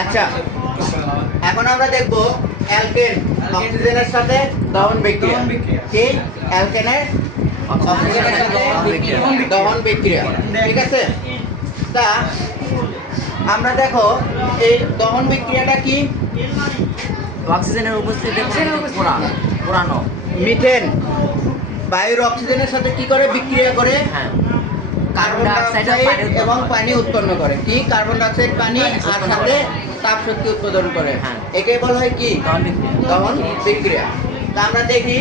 আচ্ছা, এখন আমরা দেখব অ্যালকেন অক্সিজেনের সাথে দহন বিক্রিয়া। কি? অ্যালকেনের অক্সিজেনের সাথে দহন বিক্রিয়া। ঠিক আছে? তা আমরা দেখো এই দহন বিক্রিয়াটা কি? অক্সিজেনের উপস্থিতিতে পোড়ানো। মিথেন বায়ুর অক্সিজেনের সাথে কি করে বিক্রিয়া করে? হ্যাঁ, কার্বন ডাইঅক্সাইড এবং পানি উৎপন্ন করে। কি? কার্বন ডাইঅক্সাইড, পানি আর সাথে তাপ শক্তি উৎপাদন করে। হ্যাঁ। একে বলা হয় কি? দহন বিক্রিয়া। তা আমরা দেখি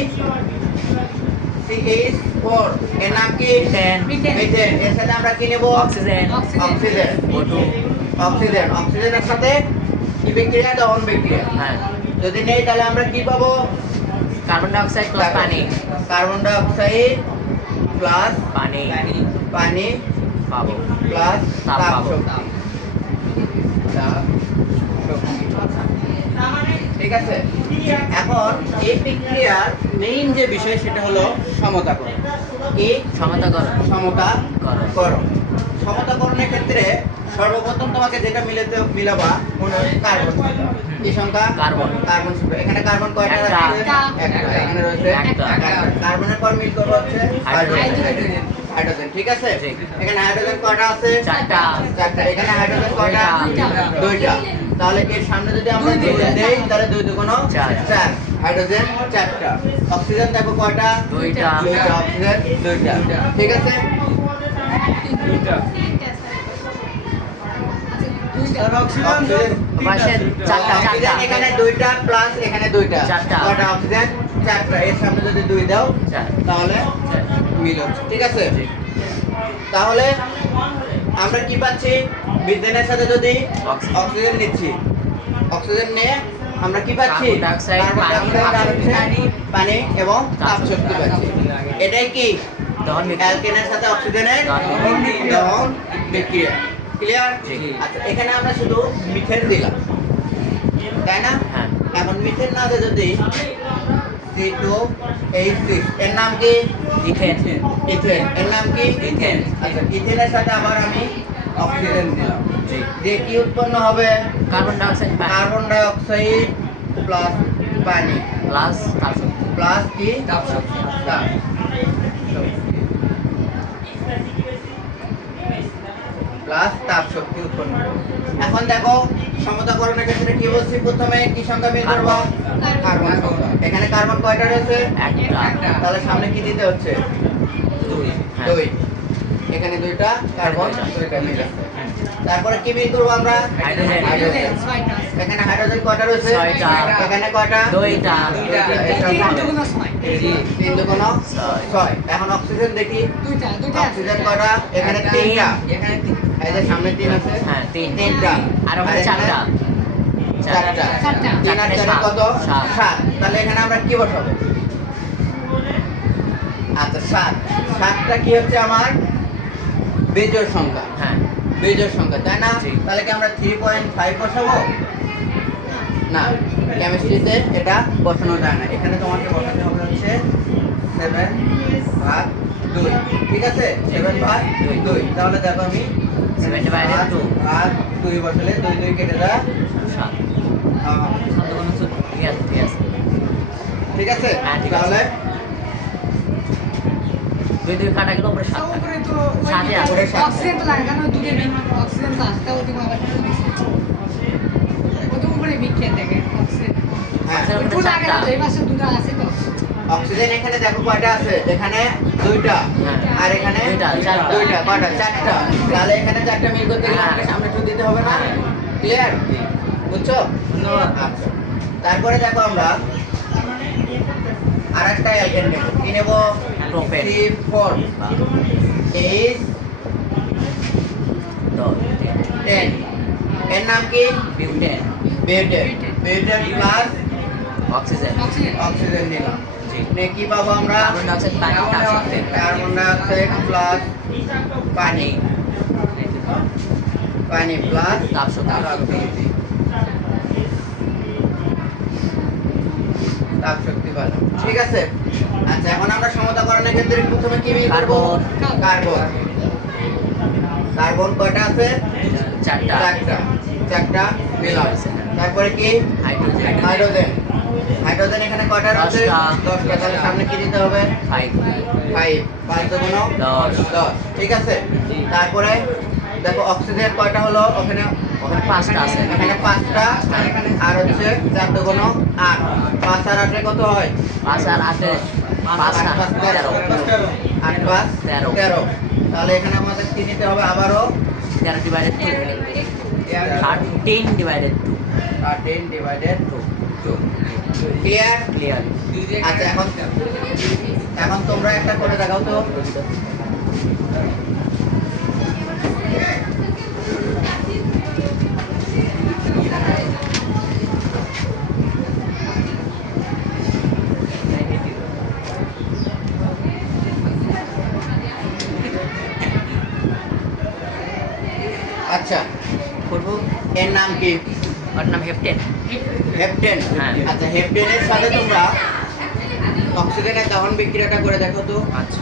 CH4 এর নাম কি? মিথেন। এর সাথে আমরা কি নেব? অক্সিজেন। অক্সিজেন। O2। অক্সিজেন। অক্সিজেনের সাথে কি বিক্রিয়া? দহন বিক্রিয়া। হ্যাঁ, যদি নেই তাহলে আমরা কি পাবো? কার্বন ডাইঅক্সাইড প্লাস পানি। কার্বন ডাইঅক্সাইড প্লাস পানি পানি পাবো। প্লাস তাপ তাপ পাবো। শক্তি। তাপ শক্তি। ঠিক আছে? এখন এই বিক্রিয়ার মেইন যে বিষয় সেটা হলো সমতাকরণ। কি? সমতাকরণ। সমতাকরণ। সমতাকরণের ক্ষেত্রে সর্বপ্রথম তোমাকে যেটা মিলাবা মনে হয় কার্বন। কি সংখ্যা? কার্বন। কার্বন সংখ্যা। এখানে কার্বন কয়টা একটা। আছে? একটা। এখানে রয়েছে একটা। কার্বনের পর মিল করবো হচ্ছে হাইড্রোজেন। হাইড্রোজেন। ঠিক আছে? ঠিক। এখানে হাইড্রোজেন কয়টা আছে? চারটা। চারটা। এখানে হাইড্রোজেন কয়টা? দুইটা। দুইটা। তাহলে এর সামনে যদি আমরা দুই দেই তাহলে দুই দুগুণ চার। চার। হাইড্রোজেন চারটা। অক্সিজেন দেখো কয়টা? দুইটা। দুইটা। অক্সিজেন দুইটা। ঠিক আছে? অক্সিজেন পাশে চারটা। অক্সিজেন এখানে দুইটা প্লাস এখানে দুইটা। চারটা। কয়টা অক্সিজেন? চারটা। এর সামনে যদি দুই দাও চার। তাহলে মিল হচ্ছে। ঠিক আছে? তাহলে আমরা কি পাচ্ছি? মিথেনের সাথে যদি অক্সিজেন নিচ্ছি, অক্সিজেন নিয়ে আমরা কি পাচ্ছি? কার্বন ডাইঅক্সাইড, কার্বন ডাইঅক্সাইড, পানি, পানি এবং তাপ শক্তি পাচ্ছি। এটাই কি? দহন বিক্রিয়া। অ্যালকেনের সাথে অক্সিজেনের দহন বিক্রিয়া। ক্লিয়ার? আচ্ছা, এখানে আমরা শুধু মিথেন দিলাম, তাই না? হ্যাঁ। এখন মিথেন না দিয়ে যদি C2H6 এর নাম কি? ইথেন। ইথেন। এর নাম কি? ইথেন। আচ্ছা, ইথেনের সাথে আবার আমি অক্সিজেন দিলাম। জি। দিয়ে কি উৎপন্ন হবে? Carbon dioxide carbon dioxide plus পানি প্লাস তাপ শক্তি। প্লাস কি? তাপ শক্তি। তাপ প্লাস তাপ শক্তি উৎপন্ন হবে। এখন দেখো সমতাকরণের ক্ষেত্রে কি বলছি? প্রথমে কি সংখ্যা বের করব? কার্বন সংখ্যা। এখানে কার্বন কয়টা রয়েছে? একটা। তাহলে সামনে কি দিতে হচ্ছে? দুই। হ্যাঁ। দুই। এখানে দুইটা কার্বন, দুইটা মিল আছে। তারপরে কি বের করব আমরা? হাইড্রোজেন। এখানে হাইড্রোজেন কয়টা রয়েছে? ছয়টা। এখানে কয়টা? দুইটা। তিন দুগুণ ছয়। এখন অক্সিজেন দেখি। অক্সিজেন কয়টা? এখানে তিনটা। এই যে সামনে তিন আছে। হ্যাঁ, তিনটা। আর ওখানে চারটা। চারটা। তিন আর চারে কত? সাত। সাত। তাহলে এখানে আমরা কি বসাবো? আচ্ছা, সাত। সাতটা কি হচ্ছে আমার? বেজোড় সংখ্যা। হ্যাঁ। বেজোড় সংখ্যা, তাই না? জি। তাহলে কি আমরা 3.5 বসাবো? না, কেমিস্ট্রিতে এটা বসানো যায় না। এখানে তোমাকে বসাতে হবে হচ্ছে 7/2। ঠিক আছে? 7/2। তাহলে দেখো আমি 7/2 আর 2 বসালে 2 2 কেটে যায়। সাত। আহ, ঠিক আছে, ঠিক আছে। ঠিক আছে? হ্যাঁ, ঠিক আছে। তাহলে দুই দুই কাটা গেল উপরে সাত থাকে। সাথে আছে। অক্সিজেন তো লাগে কারণ দুধে অক্সিজেন তো আসতে হতে আবার কত উপরে বিক্রিয়া দেখে অক্সিজেন হ্যাঁ, একটু লাগে না তো, এই মাসে দুধ আছে তো অক্সিজেন এখানে দেখো কয়টা আছে? এখানে দুইটা। হ্যাঁ। আর এখানে চারটা। দুইটা। কয়টা? চারটা। তাহলে এখানে চারটা মিল করতে গেলে হ্যাঁ। আমাকে সামনে একটু দিতে হবে না? ক্লিয়ার? বুঝছো? আচ্ছা। তারপরে দেখো আমরা আরেকটা অ্যালকেন নেব। কি নেব? প্রোপেন। C4 H10। এর নাম কি? Butane. Butane. Butane plus oxygen. Oxygen দিলাম। জি। নে কি পাবো আমরা? কার্বন ডাইঅক্সাইড, পানি, তাপ শক্তি। কার্বন ডাইঅক্সাইড প্লাস পানি। পানি প্লাস তাপ শক্তি। তাপ শক্তি পালাম। ঠিক আছে? আচ্ছা, এখন আমরা সমতাকরণের ক্ষেত্রে প্রথমে কি বের করব? কার্বন। কার্বন কয়টা আছে? চারটা। চারটা। চারটা দিলাম। তারপরে কি হাইড্রোজেন হাইড্রোজেন। হাইড্রোজেন এখানে কয়টা আছে? 10টা। 10টা। তাহলে সামনে কি দিতে হবে? 5 5 5 দুগুণ 10 10, ঠিক আছে। তারপরে দেখো অক্সিজেন কয়টা হলো? ওখানে ওখানে 5টা আছে এখানে 5টা, আর হচ্ছে 4 দুগুণ 8, 5 আর 8 কত হয়? 5 আর 8 5 আর 13 8 5 13 13। তাহলে এখানে আমাদের কি নিতে হবে? আবারও 13 divided 2 13 divided 2 10 divided 2। Clear? Clear আচ্ছা, এখন তোমরা একটা করে দেখাও তো। আচ্ছা, করব এর নাম কি? ওর নাম হেপটেন হেপটেন। হ্যাঁ। আচ্ছা, হেপটেনের সাথে তোমরা অক্সিজেনের দহন বিক্রিয়াটা করে দেখো তো। আচ্ছা